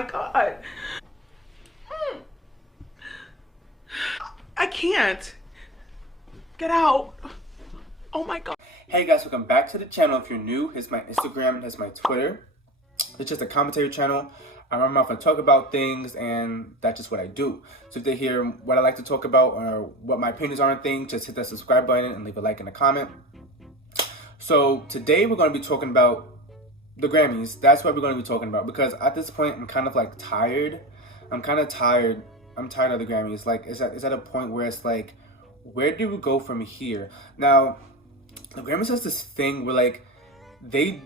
my God. I can't. Get out. Oh my God. Hey guys, welcome back to the channel. If you're new, here's my Instagram and here's my Twitter. It's just a commentary channel. I run my mouth and talk about things, and that's just what I do. So if they hear what I like to talk about or what my opinions are on things, just hit that subscribe button and leave a like and a comment. So today we're going to be talking about the Grammys. That's what we're going to be talking about, because at this point I'm kind of like tired. I'm tired of the Grammys. Like, is at a point where it's like, where do we go from here? Now, the Grammys has this thing where like they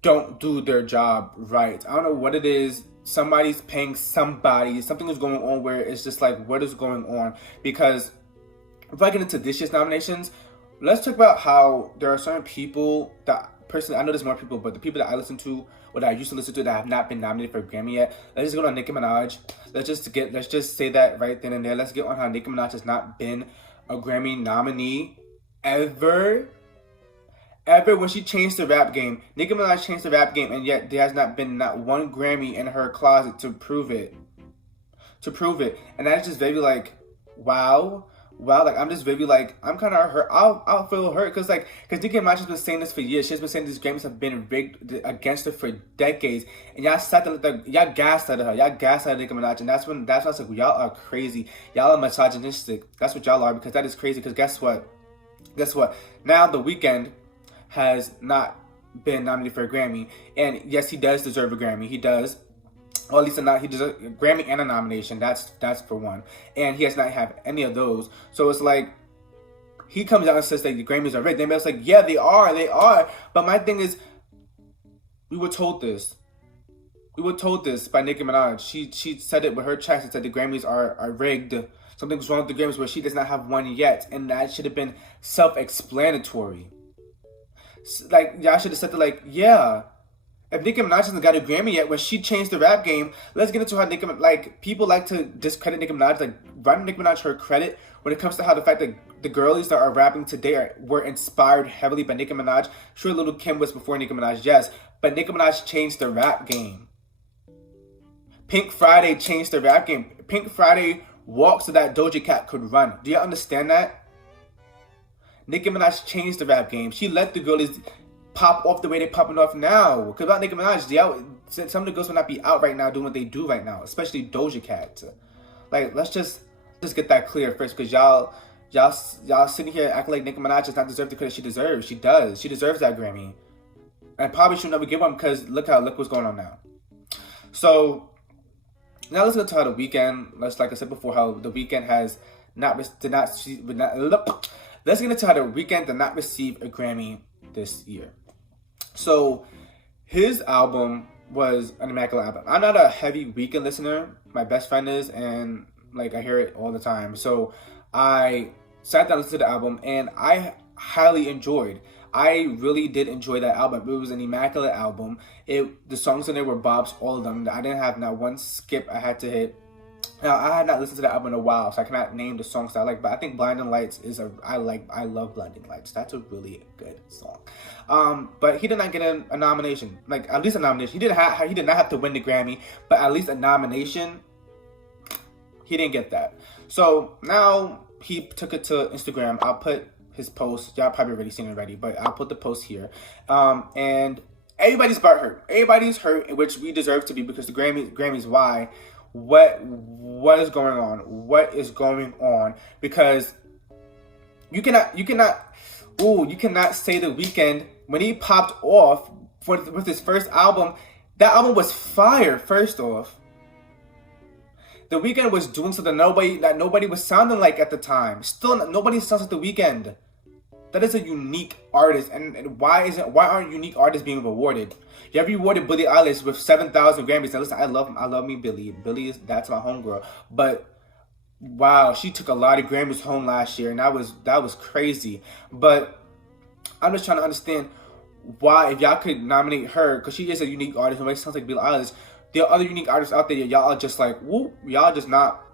don't do their job right. I don't know what it is. Somebody's paying somebody. Something is going on where it's just like, what is going on? Because if I get into this year's nominations, let's talk about how there are certain people that, personally, I know there's more people, but the people that I listen to or that I used to listen to that have not been nominated for a Grammy yet. Let's just go on Nicki Minaj. Let's just say that right then and there. Let's get on how Nicki Minaj has not been a Grammy nominee ever when she changed the rap game. Nicki Minaj changed the rap game, and yet there has not been not one Grammy in her closet to prove it. And that is just very like, wow, like I'm just very like, I'm kind of hurt. I'll feel hurt because Nicki Minaj has been saying this for years. She's been saying these Grammys have been rigged against her for decades, and y'all gaslighted her. Y'all gaslighted Nicki Minaj, and that's when I was like, y'all are crazy. Y'all are misogynistic. That's what y'all are, because that is crazy. Because guess what? Now The Weeknd has not been nominated for a Grammy, and yes, he does deserve a Grammy. He does. Or at least he deserves a Grammy and a nomination. That's for one. And he has not had any of those. So it's like, he comes out and says that the Grammys are rigged. And it's like, yeah, they are. But my thing is, we were told this by Nicki Minaj. She said it with her chest. She said the Grammys are rigged. Something's wrong with the Grammys, where she does not have one yet. And that should have been self-explanatory. Like, y'all should have said that, like, yeah. If Nicki Minaj hasn't got a Grammy yet, when she changed the rap game, let's get into how people like to discredit Nicki Minaj, like run Nicki Minaj her credit when it comes to how the fact that the girlies that are rapping today were inspired heavily by Nicki Minaj. Sure, Lil' Kim was before Nicki Minaj, yes, but Nicki Minaj changed the rap game. Pink Friday changed the rap game. Pink Friday walked so that Doja Cat could run. Do you understand that? Nicki Minaj changed the rap game. She let the girlies pop off the way they're popping off now. Because without Nicki Minaj, some of the girls would not be out right now doing what they do right now, especially Doja Cat. Like, let's just get that clear first, because y'all sitting here acting like Nicki Minaj does not deserve the credit she deserves. She does. She deserves that Grammy, and probably should never give one, because look what's going on now. So now let's get to how The Weeknd. Like I said before, how The Weeknd has let's get into how The Weeknd did not receive a Grammy this year. So his album was an immaculate album. I'm not a heavy Weeknd listener. My best friend is, and like I hear it all the time. So I sat down and listened to the album, and I highly enjoyed. I really did enjoy that album. It was an immaculate album. The songs in there were bops, all of them. I didn't have not one skip I had to hit. Now, I had not listened to the album in a while, so I cannot name the songs that I like, but I think Blinding Lights I love Blinding Lights. That's a really good song. But he did not get a nomination, like at least a nomination. He did not have to win the Grammy, but at least a nomination, he didn't get that. So now he took it to Instagram. I'll put his post. Y'all probably already seen it already, but I'll put the post here. And everybody's butthurt. Everybody's hurt, which we deserve to be, because the Grammys, why? What is going on? What is going on? Because you cannot say The Weeknd, when he popped off with his first album, that album was fire. First off, The Weeknd was doing something that nobody was sounding like at the time. Still, nobody sounds like The Weeknd. That is a unique artist, and why aren't unique artists being rewarded? You have rewarded Billie Eilish with 7,000 Grammys. Now listen, I love me Billie. Billie that's my homegirl. But wow, she took a lot of Grammys home last year, and that was crazy. But I'm just trying to understand why, if y'all could nominate her, because she is a unique artist, and it sounds like Billie Eilish. There are other unique artists out there. Y'all are just like, whoop, y'all just not,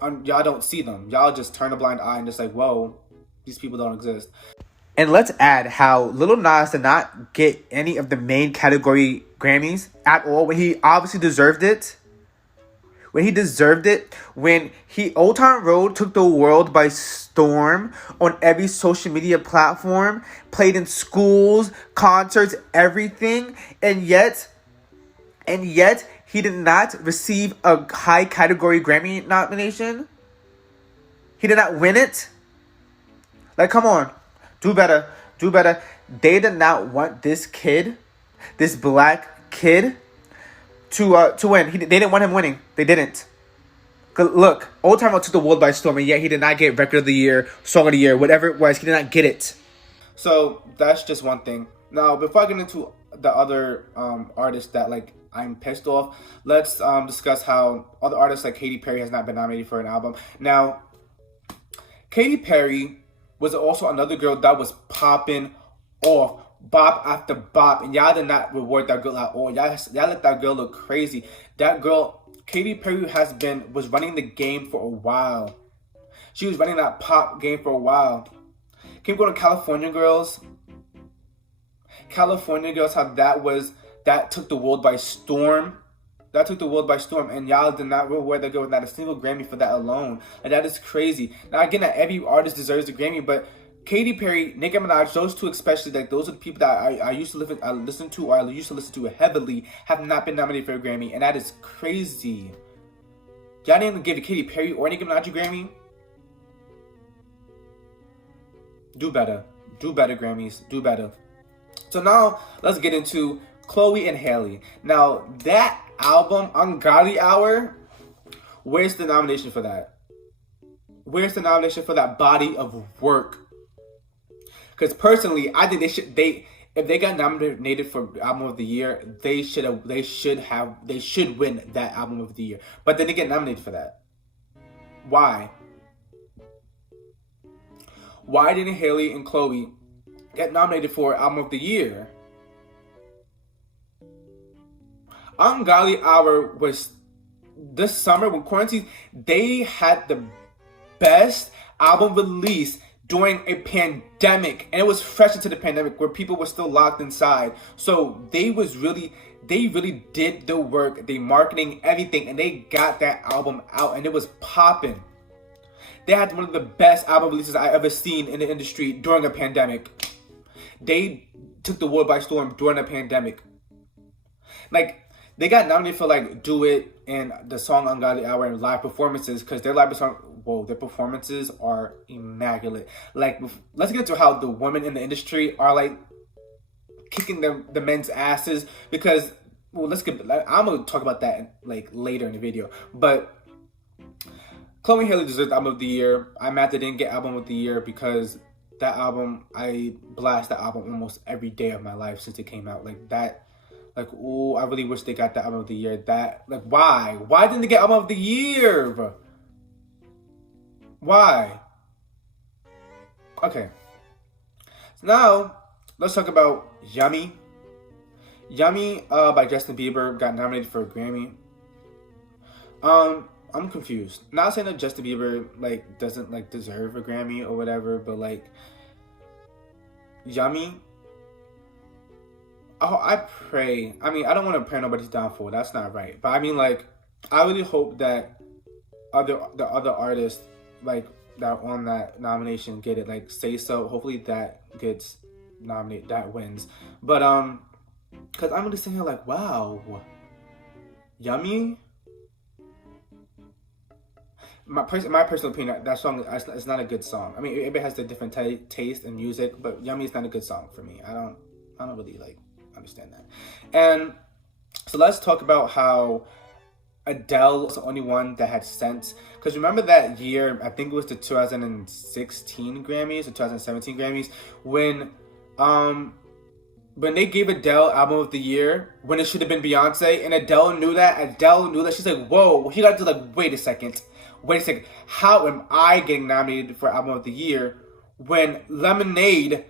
y'all don't see them. Y'all just turn a blind eye and just like, whoa, these people don't exist. And let's add how Lil Nas did not get any of the main category Grammys at all when he obviously deserved it. When Old Town Road took the world by storm on every social media platform, played in schools, concerts, everything, and yet he did not receive a high category Grammy nomination. He did not win it. Like, come on. Do better. They did not want this kid, this black kid, to win. They didn't want him winning. They didn't. Look, Old Town Road took the world by storm, and yet he did not get Record of the Year, Song of the Year, whatever it was. He did not get it. So that's just one thing. Now, before I get into the other artists that like I'm pissed off, let's discuss how other artists like Katy Perry has not been nominated for an album. Now, Katy Perry was also another girl that was popping off, bop after bop, and y'all did not reward that girl at all. Y'all let that girl look crazy. That girl, Katy Perry, was running the game for a while. She was running that pop game for a while. Can we go to California Girls? California Girls, how that took the world by storm. That took the world by storm, and y'all did not reward that girl with not a single Grammy for that alone. And that is crazy. Now, again, not every artist deserves a Grammy, but Katy Perry, Nicki Minaj, those two especially, like those are the people that I used to listen to heavily, have not been nominated for a Grammy, and that is crazy. Y'all didn't give Katy Perry or Nicki Minaj a Grammy. Do better, Grammys, do better. So now let's get into Chloe and Halle. Now that album, Ungodly Hour, where's the nomination for that? Where's the nomination for that body of work? Because personally, I think if they got nominated for Album of the Year, they should win that Album of the Year. But they didn't get nominated for that. Why? Why didn't Halle and Chloe get nominated for Album of the Year? Ungodly Hour was this summer when quarantine, they had the best album release during a pandemic, and it was fresh into the pandemic where people were still locked inside. So they really did the work, they marketing everything, and they got that album out, and it was popping. They had one of the best album releases I ever seen in the industry during a pandemic. They took the world by storm during a pandemic. Like, they got nominated for like Do It and the song Ungodly Hour and live performances, because their their performances are immaculate. Like, let's get into how the women in the industry are like kicking the men's asses, because I'm gonna talk about that like later in the video. But Chloe and Halle deserves Album of the Year. I'm mad they didn't get Album of the Year, because that album, I blast that album almost every day of my life since it came out. Ooh, I really wish they got the Album of the Year. Why? Why didn't they get Album of the Year? Why? Okay. So now, let's talk about Yummy. Yummy by Justin Bieber got nominated for a Grammy. I'm confused. Not saying that Justin Bieber doesn't deserve a Grammy or whatever, but Yummy. Oh, I pray. I mean, I don't want to pray nobody's downfall. That's not right. But I mean, I really hope that the other artists that are on that nomination get it. Say so. Hopefully that gets nominated, that wins. But because I'm really sitting here wow, Yummy. My personal opinion, that song is not a good song. I mean, everybody has a different taste in music, but Yummy is not a good song for me. I don't really understand that. And so let's talk about how Adele was the only one that had sense. Because remember that year, I think it was the 2016 Grammys or 2017 Grammys, when they gave Adele Album of the Year when it should have been Beyonce, and Adele knew that. She's like, whoa, he got to wait a second. How am I getting nominated for Album of the Year when Lemonade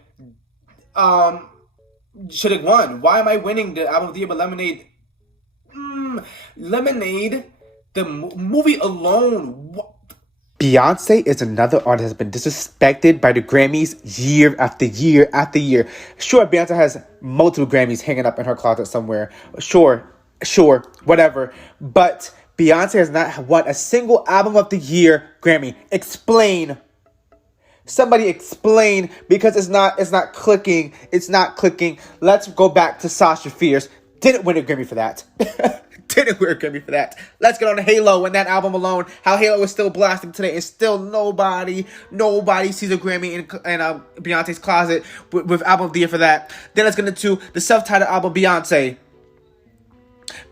should have won? Why am I winning the Album of the Year, but Lemonade? Lemonade, the movie alone. Beyonce is another artist that's been disrespected by the Grammys year after year after year. Sure, Beyonce has multiple Grammys hanging up in her closet somewhere. Sure, whatever. But Beyonce has not won a single Album of the Year Grammy. Explain. Somebody explain, because it's not clicking. It's not clicking. Let's go back to Sasha Fierce. Didn't win a Grammy for that. Didn't win a Grammy for that. Let's get on to Halo and that album alone. How Halo is still blasting today, and still nobody sees a Grammy in Beyonce's closet with Album of the Year for that. Then let's get into the self-titled album, Beyonce.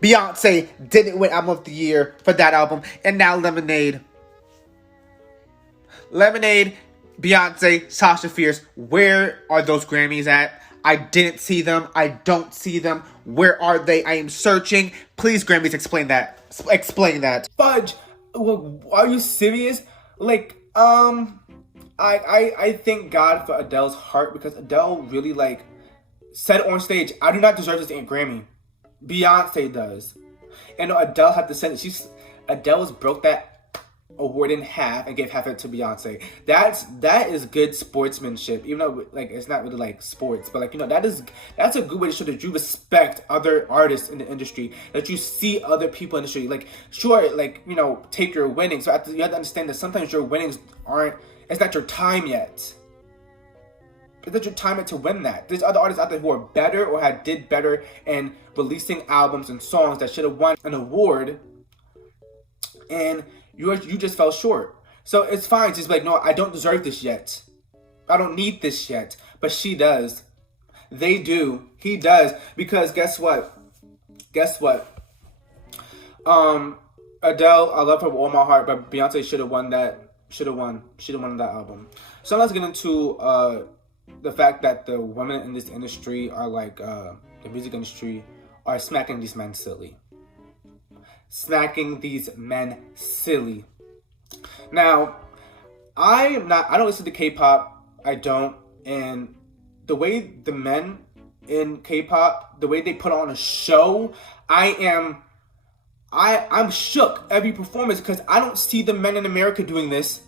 Beyonce didn't win Album of the Year for that album. And now Lemonade. Beyonce, Sasha Fierce. Where are those Grammys at? I didn't see them. I don't see them. Where are they? I am searching. Please, Grammys, explain that. Explain that. Fudge. Are you serious? Like, I thank God for Adele's heart, because Adele really, like, said on stage, I do not deserve this Grammy. Beyonce does. And Adele had to send it. Adele broke that award in half and gave half of it to Beyonce. That is good sportsmanship, even though, like, it's not really like sports, but, like, you know, that's a good way to show that you respect other artists in the industry, that you see other people in the industry. Like, sure, like, you know, take your winnings. So you have to understand that sometimes your winnings it's not your time yet. It's not your time yet to win that. There's other artists out there who are better or did better in releasing albums and songs that should have won an award, and you just fell short. So it's fine. Just like, no, I don't deserve this yet. I don't need this yet. But she does. They do. He does. Because guess what? Adele, I love her with all my heart, but Beyonce should have won that. Should have won that album. So let's get into the fact that the women in this industry are like, the music industry, are smacking these men silly. Smacking these men silly. Now, I don't listen to K-pop. I don't. And the way the men in K-pop, the way they put on a show, I'm shook every performance, because I don't see the men in America doing this.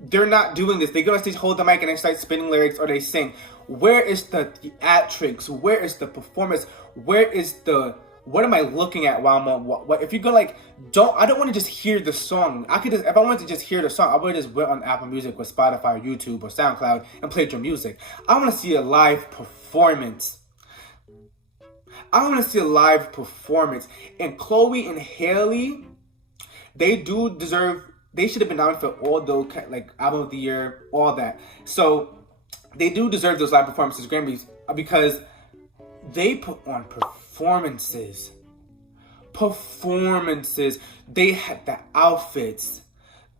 They're not doing this. They go on stage, hold the mic, and they start spinning lyrics, or they sing. Where is the theatrics? Where is the performance? Where is the... What am I looking at while I'm on what? If you're gonna, like, I don't want to just hear the song. If I wanted to just hear the song, I would have just went on Apple Music or Spotify or YouTube or SoundCloud and played your music. I want to see a live performance. And Chloe and Halle, they should have been nominated for all those, like, Album of the Year, all that. So they do deserve those live performances, Grammys, because they put on performances. They had the outfits,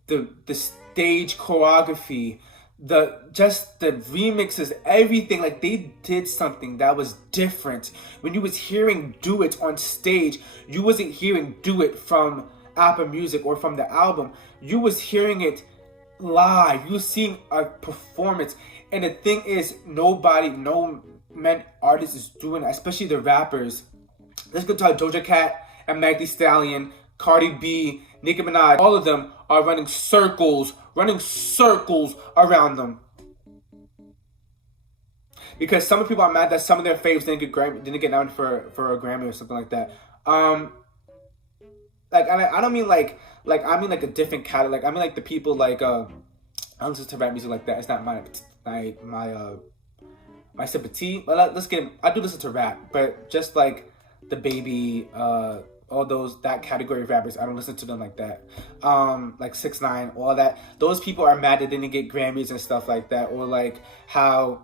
the stage choreography, the remixes, everything. Like, they did something that was different. When you was hearing Do It on stage, you wasn't hearing Do It from Apple Music or from the album. You was hearing it live. You was seeing a performance. And the thing is, no men artists is doing that, especially the rappers. Let's go to Doja Cat and Meg Thee Stallion, Cardi B, Nicki Minaj. All of them are running circles around them. Because some people are mad that some of their faves didn't get nominated for a Grammy or something like that. Like, I don't mean like I mean like a different category. Like, I mean like the people like I don't listen to rap music like that. It's not my sympathy. But let's get. I do listen to rap, but just like the Baby, all that category of rappers, I don't listen to them like that. Like 6ix9ine, all that. Those people are mad that they didn't get Grammys and stuff like that, or like how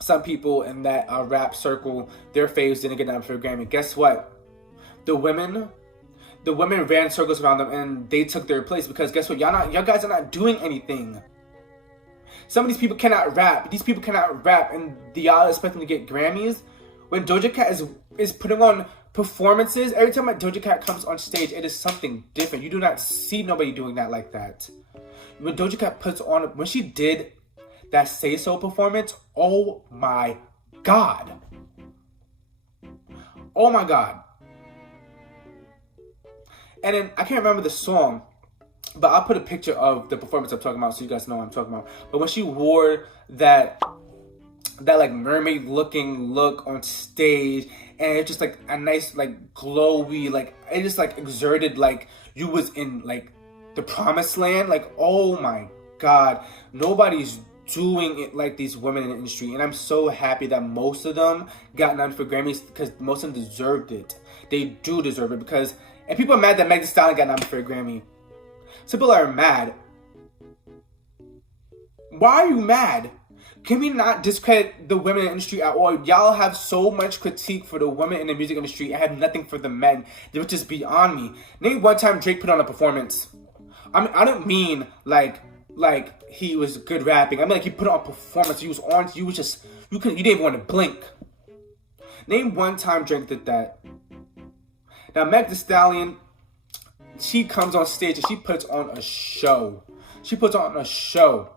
some people in that rap circle, their faves didn't get nominated for a Grammy. Guess what? The women ran circles around them, and they took their place, because guess what? Y'all guys are not doing anything. Some of these people cannot rap. These people cannot rap, and y'all expect them to get Grammys. When Doja Cat is putting on performances, every time Doja Cat comes on stage, it is something different. You do not see nobody doing that like that. When Doja Cat when she did that Say So performance, oh my God. Oh my God. And then, I can't remember the song. But I'll put a picture of the performance I'm talking about so you guys know what I'm talking about. But when she wore that like mermaid looking look on stage, and it's just like a nice like glowy, like it just like exerted like you was in like the promised land. Like, oh my god, nobody's doing it like these women in the industry, and I'm so happy that most of them got nominated for Grammys, because most of them deserved it. They do deserve it, because, and people are mad that Meg Thee Stallion got nominated for a Grammy. Some people are mad. Why are you mad? Can we not discredit the women in the industry at all? Y'all have so much critique for the women in the music industry and have nothing for the men. They would just beyond me. Name one time Drake put on a performance. I mean, I don't mean like he was good rapping. I mean like he put on a performance. You didn't even want to blink. Name one time Drake did that. Now Meg Thee Stallion, she comes on stage and she puts on a show. She puts on a show.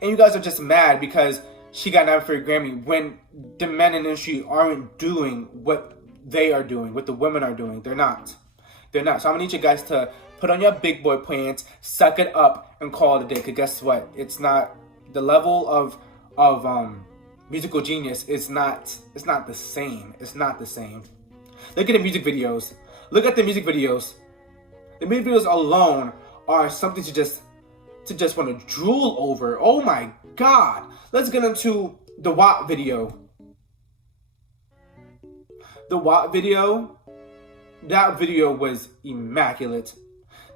And you guys are just mad because she got nominated for a Grammy when the men in the industry aren't doing what they are doing, what the women are doing. They're not. They're not. So I'm gonna need you guys to put on your big boy pants, suck it up, and call it a day. Because guess what? It's not the level of musical genius. It's not the same. It's not the same. Look at the music videos. Look at the music videos. The music videos alone are something to just want to drool over. Oh my god. Let's get into the WAP video. The WAP video, that video was immaculate.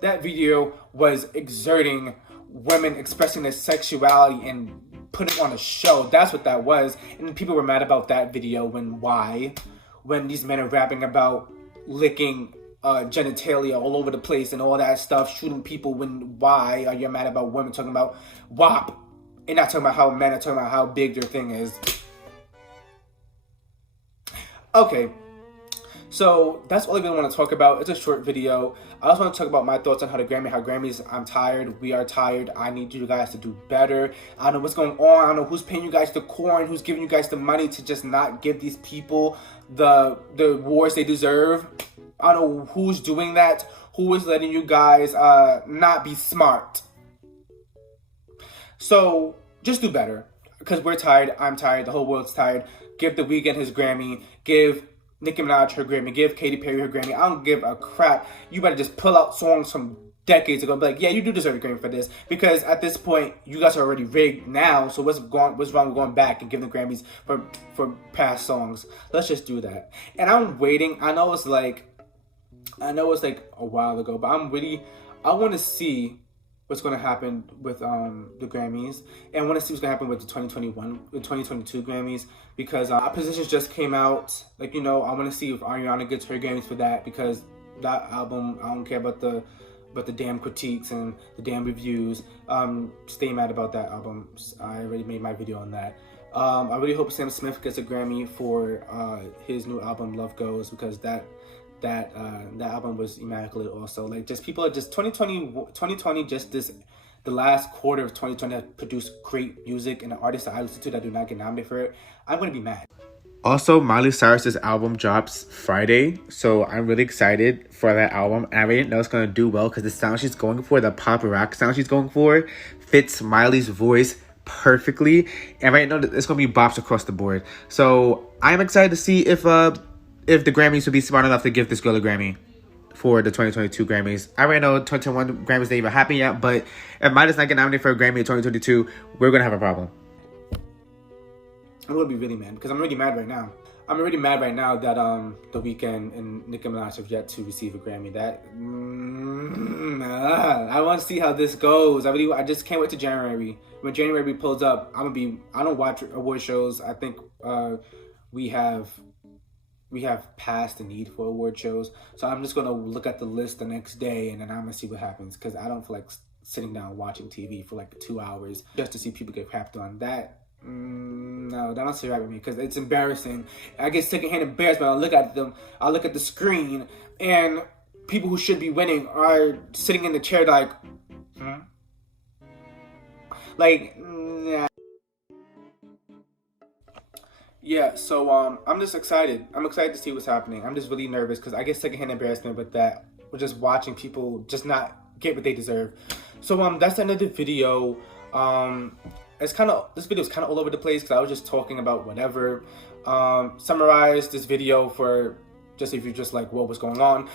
That video was exerting women expressing their sexuality and putting on a show. That's what that was. And people were mad about that video when these men are rapping about licking genitalia all over the place and all that stuff, shooting people. Why are you mad about women talking about WAP and not talking about how men are talking about how big their thing is? Okay, so that's all I really want to talk about. It's a short video. I also want to talk about my thoughts on how Grammys, I'm tired. We are tired. I need you guys to do better. I don't know what's going on. I don't know who's paying you guys the coin, who's giving you guys the money to just not give these people the awards they deserve. I don't know who's doing that. Who is letting you guys not be smart. So just do better, because we're tired. I'm tired. The whole world's tired. Give The Weeknd his Grammy. Give Nicki Minaj her Grammy. Give Katy Perry her Grammy. I don't give a crap. You better just pull out songs from decades ago and be like, yeah, you do deserve a Grammy for this. Because at this point, you guys are already rigged now. So what's wrong with going back and giving the Grammys for past songs? Let's just do that. And I'm waiting. I know it's like a while ago, but I want to see what's going to happen with the Grammys, and I want to see what's going to happen with the 2022 Grammys, because Oppositions just came out. Like, you know, I want to see if Ariana gets her Grammys for that, because that album, I don't care about the damn critiques and the damn reviews. Stay mad about that album. I already made my video on that. I really hope Sam Smith gets a Grammy for his new album Love Goes, because that album was immaculate also. Like, just people are just 2020 just the last quarter of 2020 has produced great music, and the artists that I listen to that do not get nominated for it, I'm gonna be mad. Also, Miley Cyrus's album drops Friday, so I'm really excited for that album. And I already know it's gonna do well, because the sound she's going for, the pop rock sound she's going for, fits Miley's voice perfectly. And right now it's gonna be bops across the board. So I'm excited to see if the Grammys would be smart enough to give this girl a Grammy for the 2022 Grammys. I already know 2021 Grammys didn't even happen yet, but if Miley's not getting nominated for a Grammy in 2022, we're going to have a problem. I'm going to be really mad, because I'm already mad right now. I'm already mad right now that The Weeknd and Nicki Minaj have yet to receive a Grammy. I want to see how this goes. I just can't wait to January. When January pulls up, I don't watch award shows. I think we have passed the need for award shows. So I'm just going to look at the list the next day, and then I'm going to see what happens, because I don't feel like sitting down watching TV for like 2 hours just to see people get crapped on. No, that don't sit right with me, because it's embarrassing. I get secondhand embarrassed when I look at them. I look at the screen, and people who should be winning are sitting in the chair like, Yeah, so I'm just excited. I'm excited to see what's happening. I'm just really nervous, because I get secondhand embarrassment with that. We're just watching people just not get what they deserve. So that's the end of the video. This video is kind of all over the place because I was just talking about whatever. Summarize this video for just if you're just like, what was going on.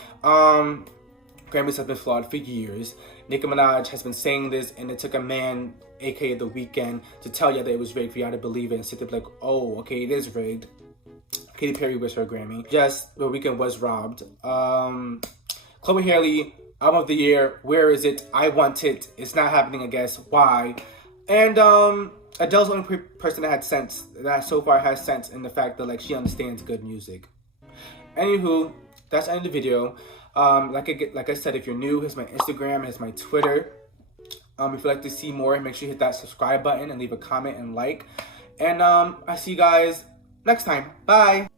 Grammys have been flawed for years. Nicki Minaj has been saying this, and it took a man, aka The Weeknd, to tell you that it was rigged for y'all to believe it and sit there like, oh, okay, it is rigged. Katy Perry was her Grammy. Yes, The Weeknd was robbed. Chloe Haley, Album of the Year. Where is it? I want it. It's not happening, I guess. Why? And Adele's the only person that had sense, that so far has sense in the fact that like she understands good music. Anywho, that's the end of the video. Like I said, if you're new, here's my Instagram, here's my Twitter. If you'd like to see more, make sure you hit that subscribe button and leave a comment and like. And I see you guys next time. Bye.